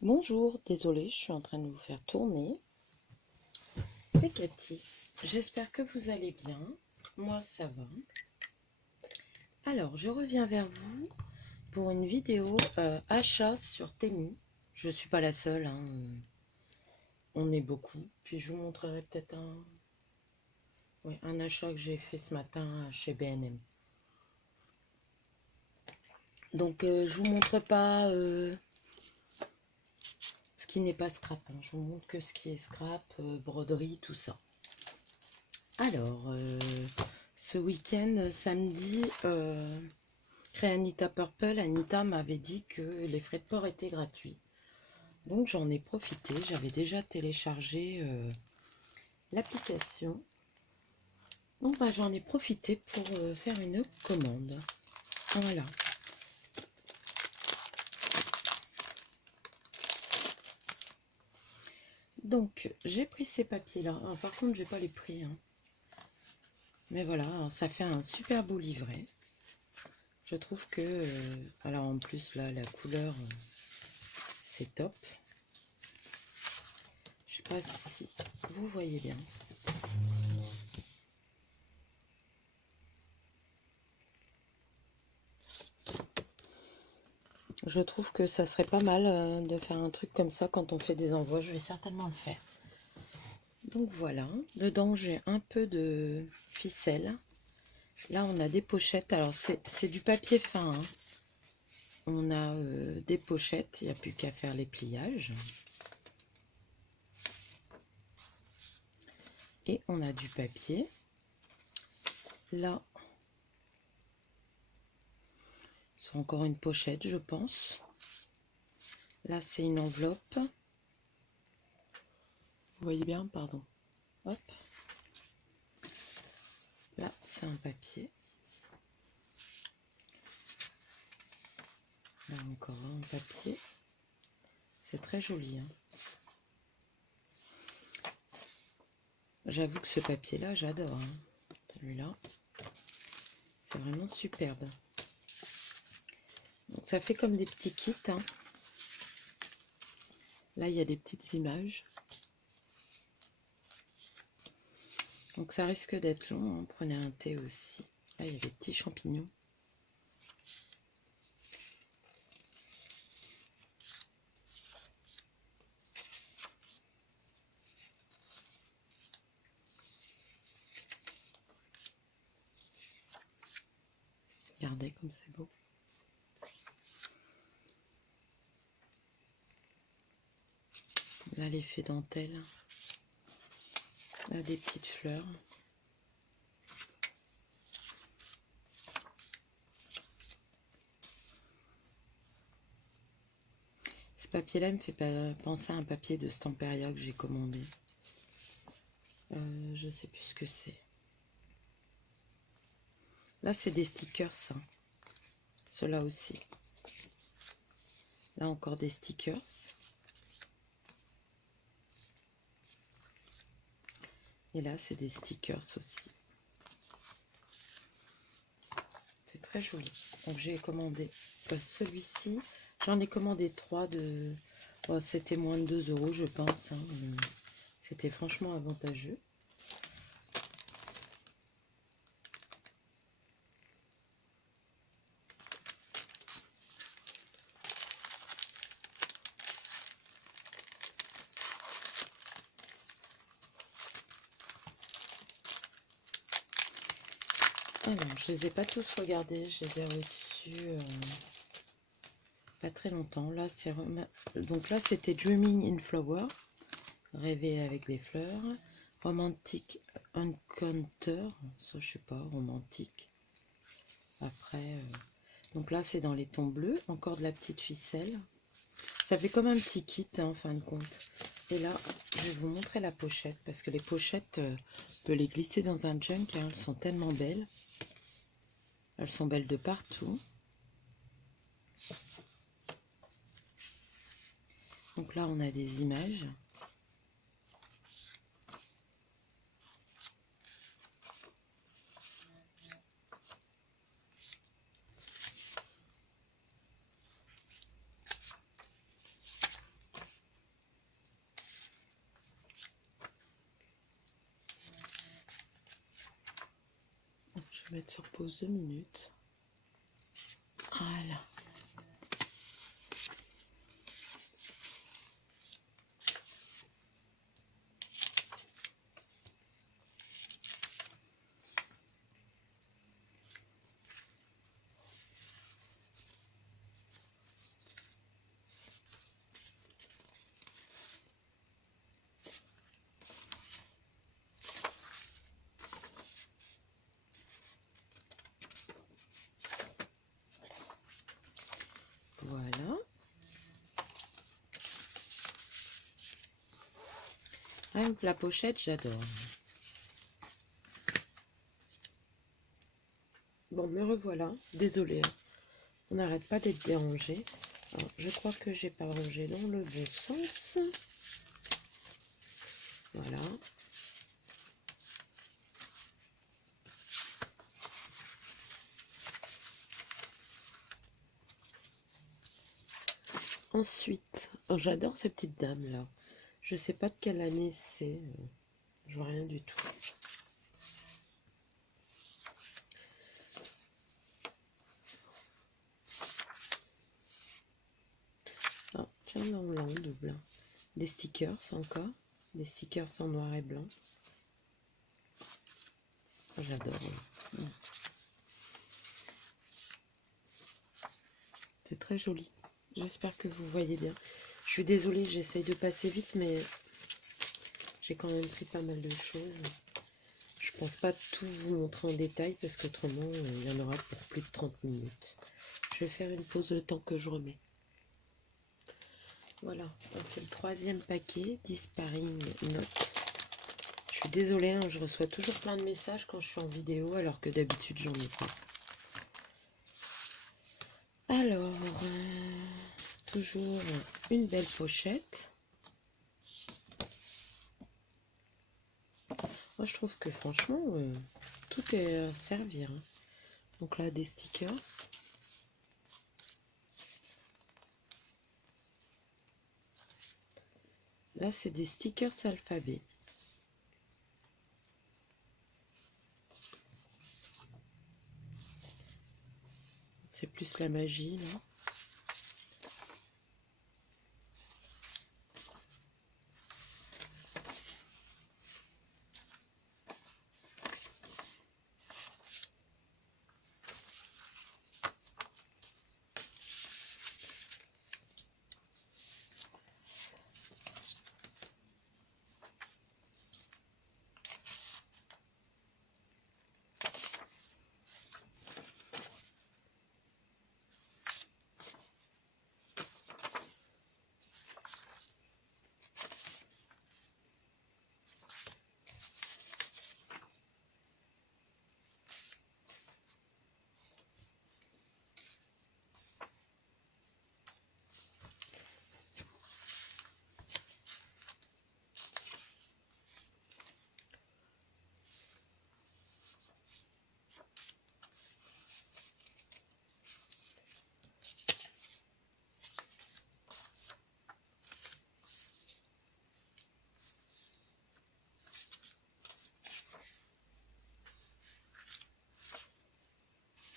Bonjour, désolée, je suis en train de vous faire tourner. C'est Cathy. J'espère que vous allez bien. Moi, ça va. Alors, je reviens vers vous pour une vidéo achat sur Temu. Je ne suis pas la seule, hein. On est beaucoup. Puis je vous montrerai peut-être un achat que j'ai fait ce matin chez B&M. Donc, je vous montre pas ce qui n'est pas scrap, hein. Je vous montre que ce qui est scrap, broderie, tout ça. Alors, ce week-end, samedi, chez Anita Purple, Anita m'avait dit que les frais de port étaient gratuits. Donc j'en ai profité, j'avais déjà téléchargé l'application. Donc bah, j'en ai profité pour faire une commande. Voilà. Donc j'ai pris ces papiers-là. Ah, par contre, j'ai pas les prix, hein. Mais voilà, ça fait un super beau livret. Je trouve que, alors en plus là, la couleur, c'est top. Je sais pas si vous voyez bien. Je trouve que ça serait pas mal de faire un truc comme ça quand on fait des envois. Je vais certainement le faire. Donc voilà. Dedans, j'ai un peu de ficelle. Là, on a des pochettes. Alors, c'est du papier fin, hein. On a des pochettes. Il n'y a plus qu'à faire les pliages. Et on a du papier. Là, c'est encore une pochette, je pense. Là, c'est une enveloppe. Vous voyez bien, pardon. Hop. Là, c'est un papier. Là, encore un papier. C'est très joli, hein. J'avoue que ce papier-là, j'adore, hein. Celui-là, c'est vraiment superbe. Donc, ça fait comme des petits kits, hein. Là, il y a des petites images. Donc, ça risque d'être long, hein. Prenez un thé aussi. Là, il y a des petits champignons. Regardez comme c'est beau. Là, l'effet dentelle. Là, des petites fleurs. Ce papier-là me fait penser à un papier de Stamperia que j'ai commandé. Je sais plus ce que c'est. Là, c'est des stickers, ça. Ceux-là aussi. Là, encore des stickers. Et là, c'est des stickers aussi. C'est très joli. Donc, j'ai commandé celui-ci. J'en ai commandé 3 de... Oh, c'était moins de 2 €, je pense, hein. C'était franchement avantageux. Alors, je les ai pas tous regardés. Je les ai reçus pas très longtemps. Là, c'est donc là, c'était Dreaming in Flower. Rêver avec des fleurs. Romantic Encounter. Ça, je sais pas, romantique. Après, donc là, c'est dans les tons bleus. Encore de la petite ficelle. Ça fait comme un petit kit, hein, en fin de compte. Et là, je vais vous montrer la pochette. Parce que les pochettes, on peut les glisser dans un junk. Hein, elles sont tellement belles. Elles sont belles de partout. Donc là, on a des images. Je vais mettre sur pause 2 minutes. Voilà. Voilà. Ah, la pochette, j'adore. Bon, me revoilà. Désolée, hein. On n'arrête pas d'être dérangé. Alors, je crois que j'ai pas rangé dans le bon sens. Voilà. Ensuite, oh, j'adore ces petites dames là. Je sais pas de quelle année c'est. Je vois rien du tout. Ah, tiens, là, on l'a en double. Des stickers encore. Des stickers en noir et blanc. Oh, j'adore. C'est très joli. J'espère que vous voyez bien. Je suis désolée, j'essaye de passer vite, mais j'ai quand même pris pas mal de choses. Je pense pas tout vous montrer en détail parce qu'autrement, il y en aura pour plus de 30 minutes. Je vais faire une pause le temps que je remets. Voilà, on fait le 3e paquet, Disparing Note. Je suis désolée, hein, je reçois toujours plein de messages quand je suis en vidéo alors que d'habitude j'en ai pas. Alors, toujours une belle pochette. Moi je trouve que franchement, tout est à servir. Hein. Donc là, des stickers. Là, c'est des stickers alphabet. C'est plus la magie, là.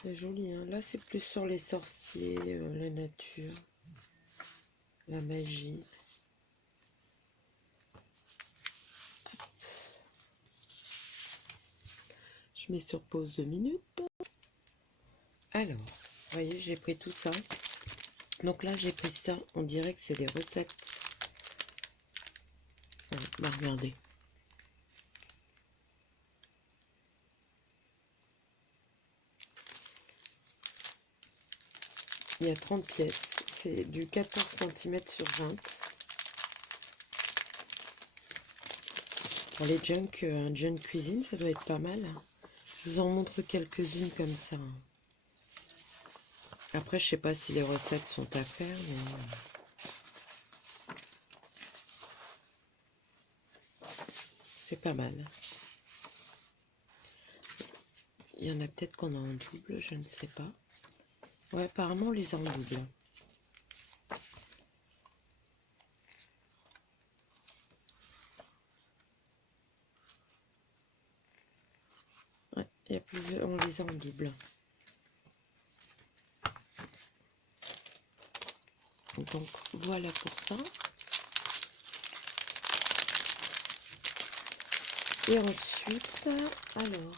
C'est joli, hein. Là, c'est plus sur les sorciers, la nature, la magie. Je mets sur pause 2 minutes. Alors, vous voyez, j'ai pris tout ça. Donc là, j'ai pris ça. On dirait que c'est des recettes. Bah, regardez. Il y a 30 pièces. C'est du 14 cm sur 20. Pour les junk, un junk cuisine, ça doit être pas mal. Je vous en montre quelques-unes comme ça. Après, je sais pas si les recettes sont à faire, mais c'est pas mal. Il y en a peut-être qu'on a en double, je ne sais pas. Ouais, apparemment, on les a en double. Ouais, il y a plusieurs, on les les a en double. Donc voilà pour ça. Et ensuite, alors,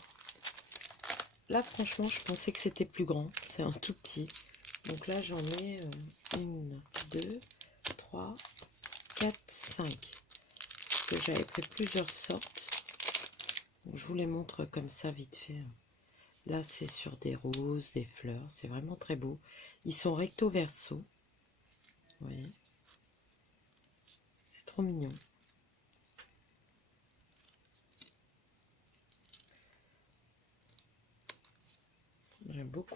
là franchement je pensais que c'était plus grand, c'est un tout petit. Donc là j'en ai 1, 2, 3, 4, 5. Parce que j'avais pris plusieurs sortes. Donc, je vous les montre comme ça vite fait. Là c'est sur des roses, des fleurs, c'est vraiment très beau. Ils sont recto verso. Vous voyez, c'est trop mignon. J'aime beaucoup.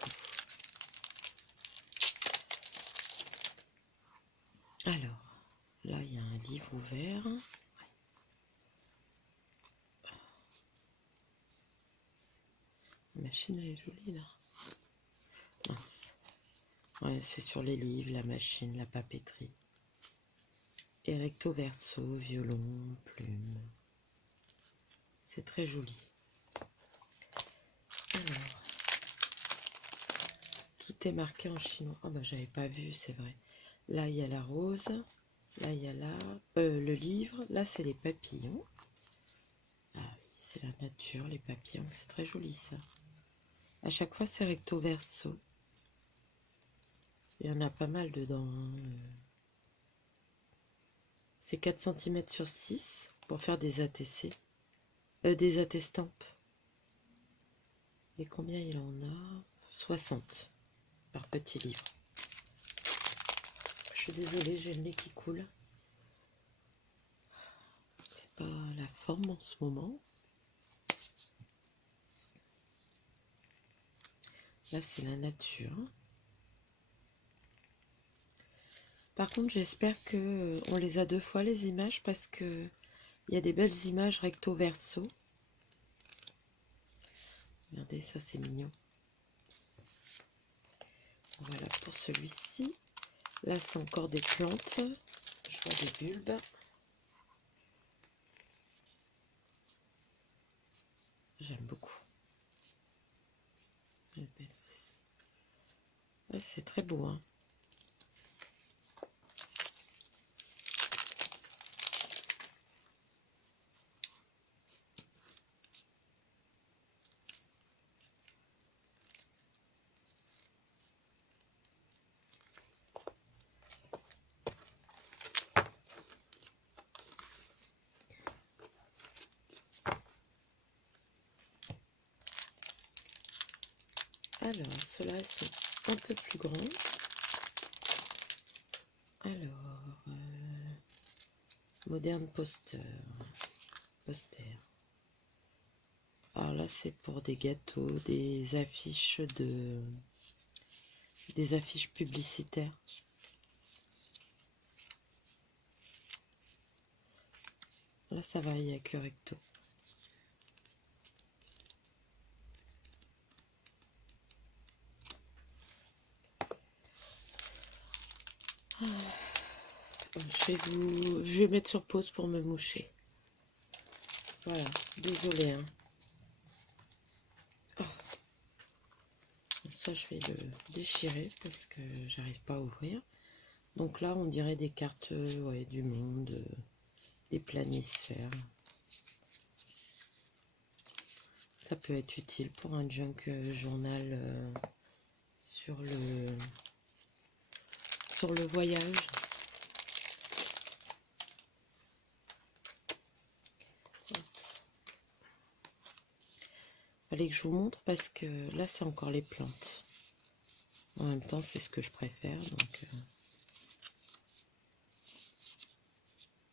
Alors, là il y a un livre ouvert. La machine elle est jolie là. Mince. Ouais, c'est sur les livres, la machine, la papeterie. Et recto verso, violon, plume. C'est très joli. Alors, tout est marqué en chinois. Ah bah j'avais pas vu, c'est vrai. Là il y a la rose. Là il y a le livre. Là c'est les papillons. Ah oui, c'est la nature, les papillons. C'est très joli ça. À chaque fois c'est recto verso. Il y en a pas mal dedans. Hein. C'est 4 cm sur 6 pour faire des ATC. Des attestampes. Et combien il en a? 60 par petit livre. Je suis désolée, j'ai le nez qui coule. C'est pas la forme en ce moment. Là, c'est la nature. Par contre, j'espère que on les a 2 fois les images parce que il y a des belles images recto verso. Regardez, ça c'est mignon. Voilà pour celui-ci. Là, c'est encore des plantes. Je vois des bulbes. J'aime beaucoup. Ouais, c'est très beau, hein. Alors, ceux-là sont un peu plus grands. Alors, moderne poster. Alors là, c'est pour des gâteaux, des affiches publicitaires. Là, ça va, il n'y a que recto. Je vais mettre sur pause pour me moucher. Voilà, désolé. Hein. Oh. Ça, je vais le déchirer parce que j'arrive pas à ouvrir. Donc là, on dirait des cartes ouais, du monde, des planisphères. Ça peut être utile pour un junk journal sur le voyage. Fallait que je vous montre parce que là c'est encore les plantes. En même temps c'est ce que je préfère. Donc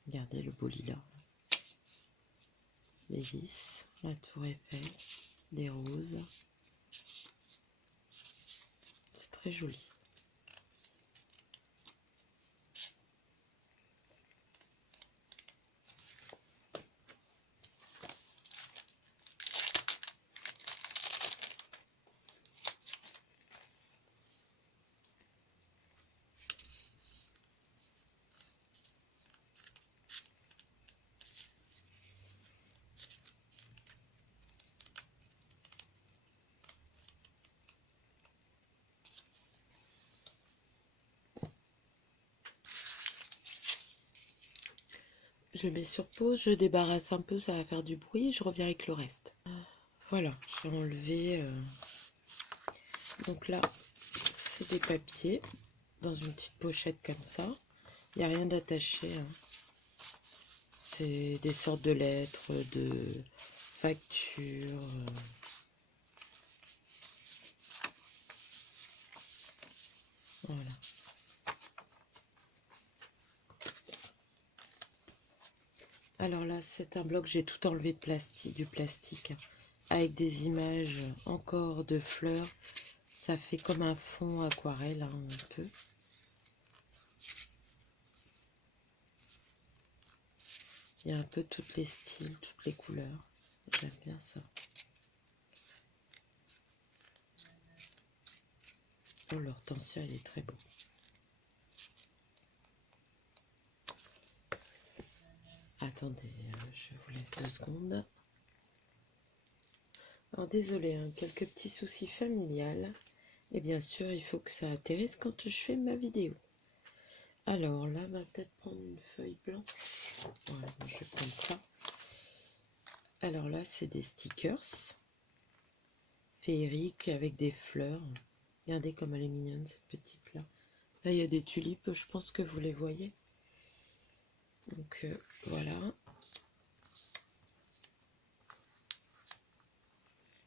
regardez le beau lilas. Les lys, la tour Eiffel, des roses. C'est très joli. Je mets sur pause, je débarrasse un peu, ça va faire du bruit, et je reviens avec le reste. Voilà, je vais enlever. Donc là, c'est des papiers dans une petite pochette comme ça. Il n'y a rien d'attaché. Hein. C'est des sortes de lettres, de factures. Voilà. Alors là, c'est un bloc, j'ai tout enlevé de plastique, du plastique, avec des images encore de fleurs. Ça fait comme un fond aquarelle, hein, un peu. Il y a un peu tous les styles, toutes les couleurs. J'aime bien ça. Oh, l'hortensia, il est très beau. Attendez, je vous laisse 2 secondes. Alors désolé, hein, quelques petits soucis familiales. Et bien sûr, il faut que ça atterrisse quand je fais ma vidéo. Alors là, on va peut-être prendre une feuille blanche. Voilà, je vais prendre ça. Alors là, c'est des stickers féeriques avec des fleurs. Regardez comme elle est mignonne, cette petite-là. Là, il y a des tulipes, je pense que vous les voyez. Donc, voilà.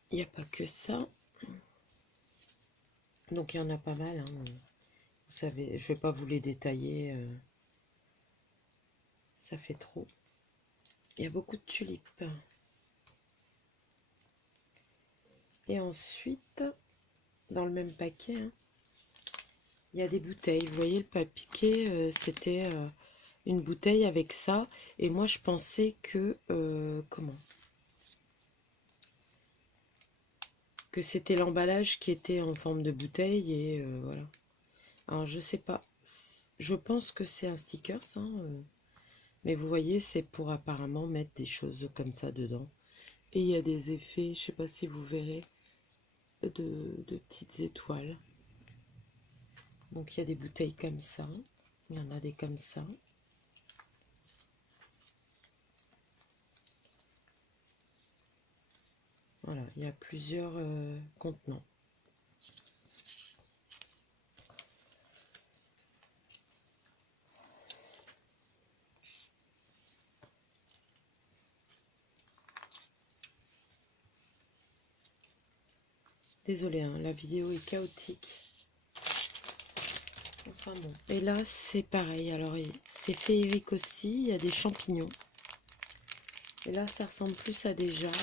Il n'y a pas que ça. Donc, il y en a pas mal. Hein. Vous savez, je ne vais pas vous les détailler. Ça fait trop. Il y a beaucoup de tulipes. Et ensuite, dans le même paquet, hein, il y a des bouteilles. Vous voyez, le papier, c'était une bouteille avec ça. Et moi, je pensais que... que c'était l'emballage qui était en forme de bouteille. Et voilà. Alors, je sais pas. Je pense que c'est un sticker, ça. Mais vous voyez, c'est pour apparemment mettre des choses comme ça dedans. Et il y a des effets, je sais pas si vous verrez, de petites étoiles. Donc il y a des bouteilles comme ça. Il y en a des comme ça. Voilà, il y a plusieurs contenants. Désolée, hein, la vidéo est chaotique. Enfin bon. Et là, c'est pareil. Alors, c'est féerique aussi. Il y a des champignons. Et là, ça ressemble plus à des jarres.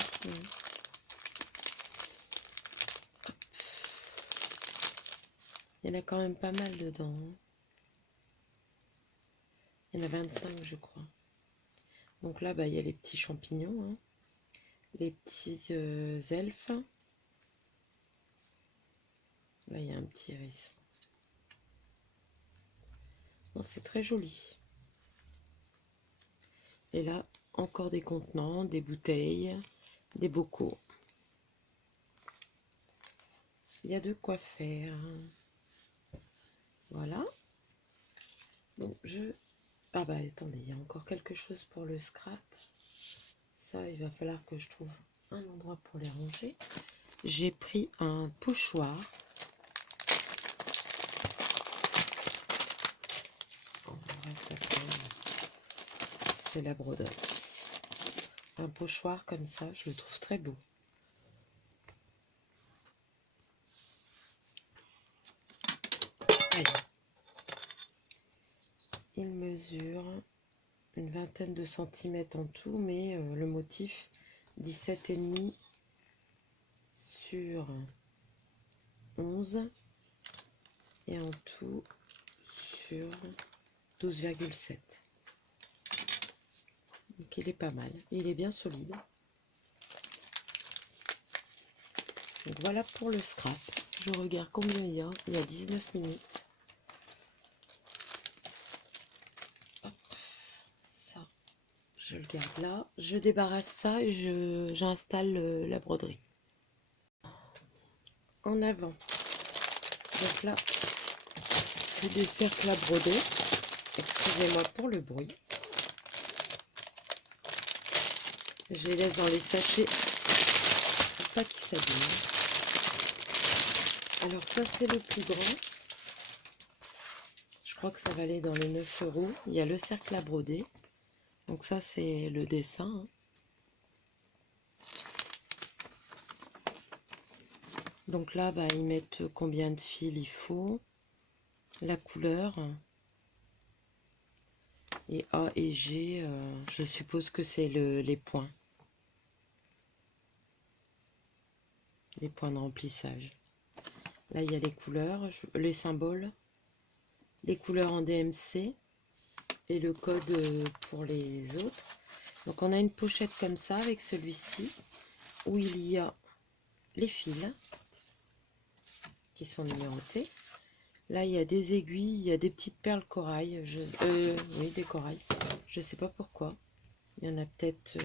Il y en a quand même pas mal dedans. Hein. Il y en a 25, je crois. Donc là, bah, il y a les petits champignons. Hein. Les petits elfes. Là, il y a un petit hérisson. C'est très joli. Et là, encore des contenants, des bouteilles, des bocaux. Il y a de quoi faire. Voilà. Donc, ah bah, attendez, il y a encore quelque chose pour le scrap. Ça, il va falloir que je trouve un endroit pour les ranger. J'ai pris un pochoir. C'est la broderie. Un pochoir comme ça, je le trouve très beau. Allez. Il mesure une vingtaine de centimètres en tout, mais le motif 17,5 sur 11 et en tout sur 12,7. Donc il est pas mal, il est bien solide. Donc voilà pour le scrap. Je regarde combien il y a 19 minutes. Hop. Ça, je le garde là. Je débarrasse ça et j'installe la broderie. En avant. Donc là, c'est des cercles à broder. Excusez-moi pour le bruit. Je les laisse dans les sachets pour pas qu'ils s'abîment. Alors ça c'est le plus grand. Je crois que ça va aller dans les 9 euros. Il y a le cercle à broder. Donc ça c'est le dessin. Hein. Donc là, bah, ils mettent combien de fils il faut, la couleur. Et A et G, je suppose que c'est les points. Les points de remplissage. Là, il y a les couleurs, les symboles, les couleurs en DMC et le code pour les autres. Donc, on a une pochette comme ça avec celui-ci où il y a les fils qui sont numérotés. Là, il y a des aiguilles, il y a des petites perles corail. Oui, des corails. Je sais pas pourquoi. Il y en a peut-être...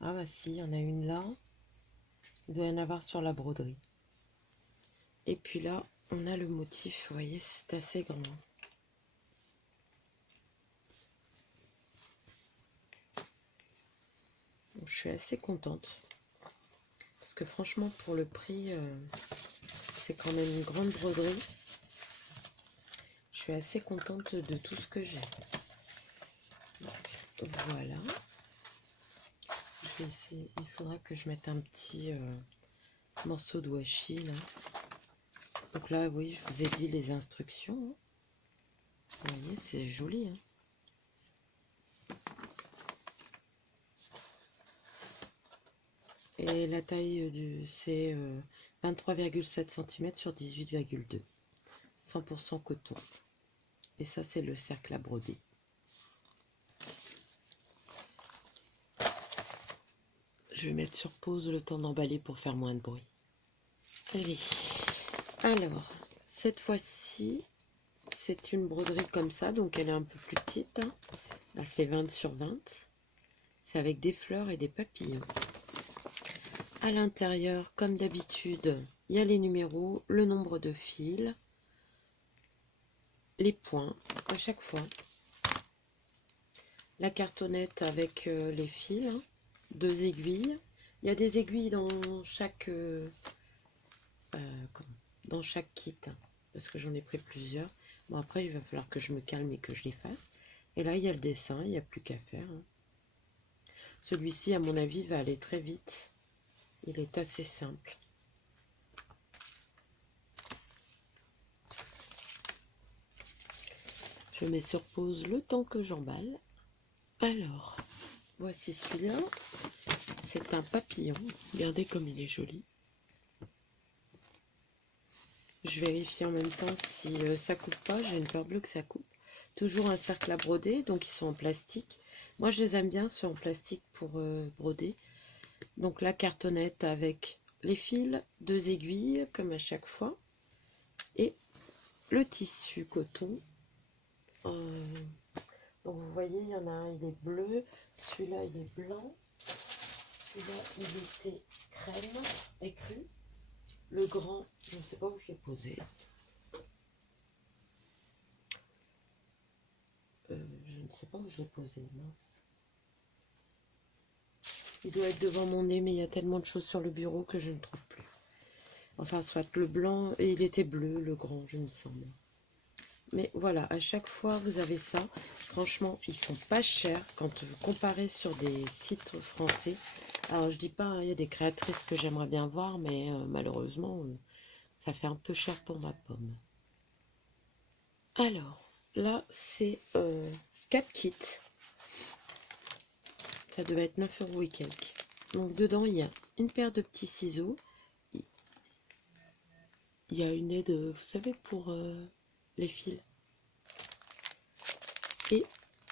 Ah bah si, il y en a une là. Il doit y en avoir sur la broderie. Et puis là, on a le motif. Vous voyez, c'est assez grand. Donc, je suis assez contente. Parce que franchement, pour le prix, c'est quand même une grande broderie. Je suis assez contente de tout ce que j'ai. Voilà. Je vais essayer. Il faudra que je mette un petit morceau de washi là. Donc là, oui, je vous ai dit les instructions. Hein. Vous voyez, c'est joli. Hein. Et la taille c'est 23,7 cm sur 18,2. 100% coton. Et ça, c'est le cercle à broder. Je vais mettre sur pause le temps d'emballer pour faire moins de bruit. Allez. Alors, cette fois-ci, c'est une broderie comme ça, donc elle est un peu plus petite. Hein. Elle fait 20 sur 20. C'est avec des fleurs et des papillons. À l'intérieur, comme d'habitude, il y a les numéros, le nombre de fils, les points à chaque fois. La cartonnette avec les fils, hein, 2 aiguilles. Il y a des aiguilles dans chaque kit, hein, parce que j'en ai pris plusieurs. Bon, après, il va falloir que je me calme et que je les fasse. Et là, il y a le dessin, il n'y a plus qu'à faire. Hein. Celui-ci, à mon avis, va aller très vite. Il est assez simple. Je mets sur pause le temps que j'emballe. Alors, voici celui-là. C'est un papillon. Regardez comme il est joli. Je vérifie en même temps si ça coupe pas. J'ai une peur bleue que ça coupe. Toujours un cercle à broder. Donc, ils sont en plastique. Moi, je les aime bien, ceux en plastique pour broder. Donc, la cartonnette avec les fils, 2 aiguilles, comme à chaque fois. Et le tissu coton. Donc, vous voyez, il y en a un, il est bleu. Celui-là, il est blanc. Celui-là, il était crème écru. Le grand, je ne sais pas où je l'ai posé. Je ne sais pas où je l'ai posé, mince. Il doit être devant mon nez, mais il y a tellement de choses sur le bureau que je ne trouve plus. Enfin, soit le blanc, et il était bleu, le grand, je me semble. Mais voilà, à chaque fois, vous avez ça. Franchement, ils sont pas chers quand vous comparez sur des sites français. Alors, je dis pas, hein, il y a des créatrices que j'aimerais bien voir, mais malheureusement, ça fait un peu cher pour ma pomme. Alors, là, c'est 4 kits. Ça devait être 9 € et quelques. Donc, dedans, il y a une paire de petits ciseaux. Il y a une aide, vous savez, pour les fils. Et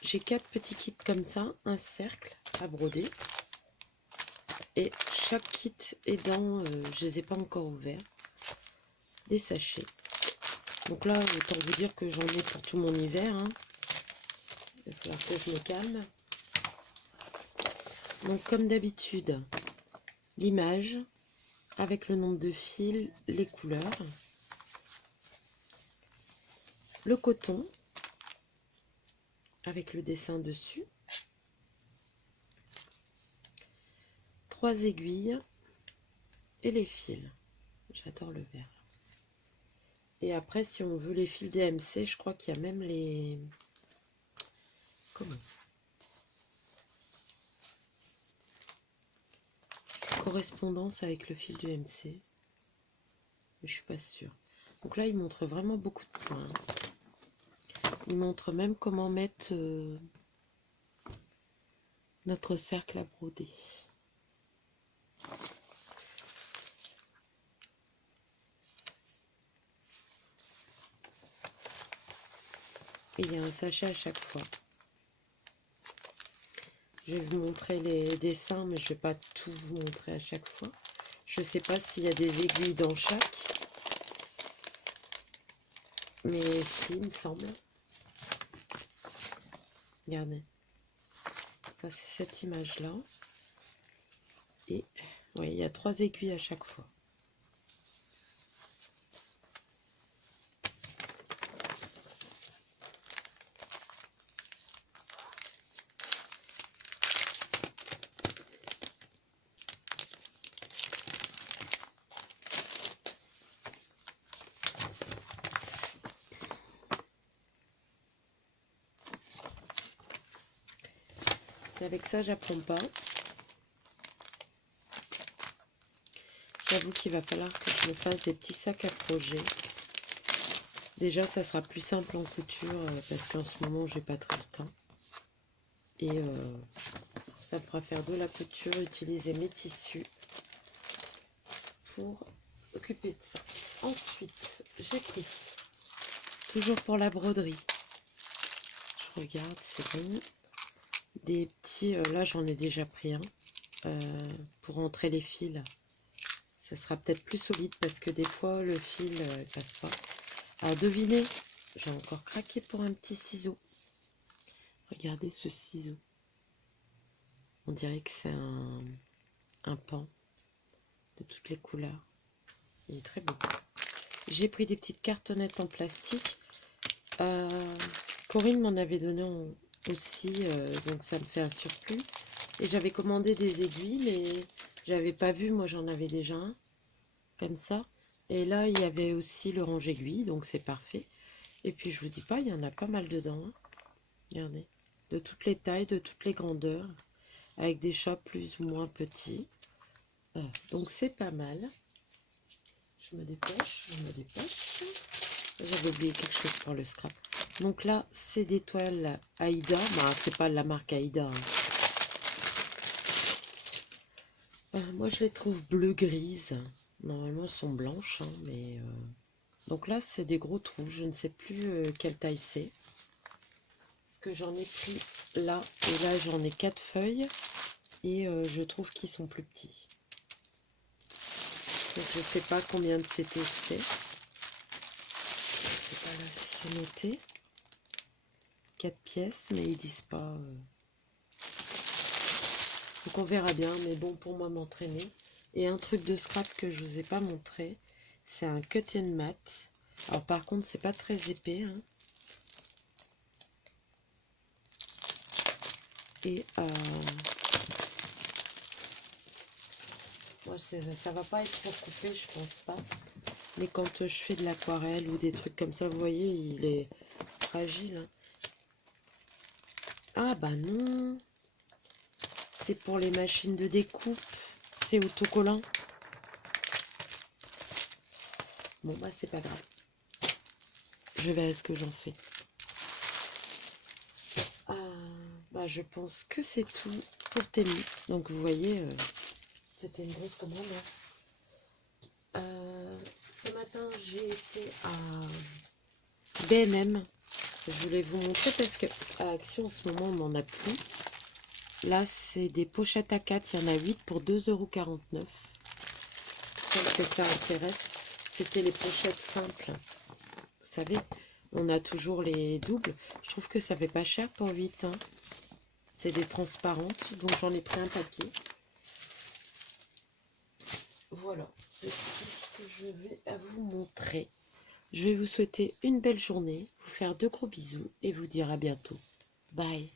j'ai 4 petits kits comme ça, un cercle à broder. Et chaque kit est dans, je les ai pas encore ouverts, des sachets. Donc là, autant vous dire que j'en ai pour tout mon hiver. Hein. Il va falloir que je me calme. Donc comme d'habitude, l'image avec le nombre de fils, les couleurs, le coton avec le dessin dessus, 3 aiguilles et les fils. J'adore le vert. Et après, si on veut les fils DMC, je crois qu'il y a même les... Comment? Correspondance avec le fil du MC. Mais je suis pas sûre. Donc là, il montre vraiment beaucoup de points. Il montre même comment mettre notre cercle à broder. Et il y a un sachet à chaque fois. Je vais vous montrer les dessins, mais je ne vais pas tout vous montrer à chaque fois. Je ne sais pas s'il y a des aiguilles dans chaque. Mais si, il me semble. Regardez. Ça, c'est cette image-là. Et oui, il y a 3 aiguilles à chaque fois. C'est avec ça, j'apprends pas. J'avoue qu'il va falloir que je me fasse des petits sacs à projet. Déjà, ça sera plus simple en couture parce qu'en ce moment, j'ai pas trop le temps. Et ça me fera faire de la couture, utiliser mes tissus pour occuper de ça. Ensuite, j'ai pris, toujours pour la broderie, je regarde, c'est bon, des petits, là j'en ai déjà pris un, pour entrer les fils. Ça sera peut-être plus solide parce que des fois le fil passe pas. Alors devinez, j'ai encore craqué pour un petit ciseau. Regardez ce ciseau. On dirait que c'est un pan de toutes les couleurs. Il est très beau. J'ai pris des petites cartonnettes en plastique. Corinne m'en avait donné aussi, donc ça me fait un surplus. Et j'avais commandé des aiguilles, mais j'avais pas vu, moi j'en avais déjà un, comme ça. Et là, il y avait aussi le range-aiguille, donc c'est parfait. Et puis je vous dis pas, il y en a pas mal dedans. Hein. Regardez, de toutes les tailles, de toutes les grandeurs, avec des chats plus ou moins petits. Donc c'est pas mal. Je me dépêche, je me dépêche. J'avais oublié quelque chose pour le scrap. Donc là, c'est des toiles Aïda. Bah, c'est pas de la marque Aïda. Hein. Moi, je les trouve bleu-grises. Normalement, elles sont blanches. Hein, mais donc là, c'est des gros trous. Je ne sais plus quelle taille c'est. Parce que j'en ai pris là. Et là, j'en ai 4 feuilles. Et je trouve qu'ils sont plus petits. Donc, je ne sais pas combien de CT c'est. Je sais pas là si c'est noté. 4 pièces, mais ils disent pas. Donc on verra bien, mais bon, pour moi m'entraîner. Et un truc de scrap que je vous ai pas montré, c'est un cut and mat. Alors par contre, c'est pas très épais. Hein. Et moi, ça va pas être pour couper, je pense pas. Mais quand je fais de l'aquarelle ou des trucs comme ça, vous voyez, il est fragile. Hein. Ah bah non, c'est pour les machines de découpe, c'est autocollant. Bon bah c'est pas grave, je verrai ce que j'en fais. Bah je pense que c'est tout pour Temu. Donc vous voyez, c'était une grosse commande. Ce matin j'ai été à B&M. Je voulais vous montrer parce que à Action en ce moment on n'en a plus. Là c'est des pochettes à 4, il y en a 8 pour 2,49 €. Celle que ça intéresse, c'était les pochettes simples. Vous savez, on a toujours les doubles. Je trouve que ça fait pas cher pour 8. Hein. C'est des transparentes, donc j'en ai pris un paquet. Voilà, c'est tout ce que je vais vous montrer. Je vais vous souhaiter une belle journée, vous faire de gros bisous et vous dire à bientôt. Bye.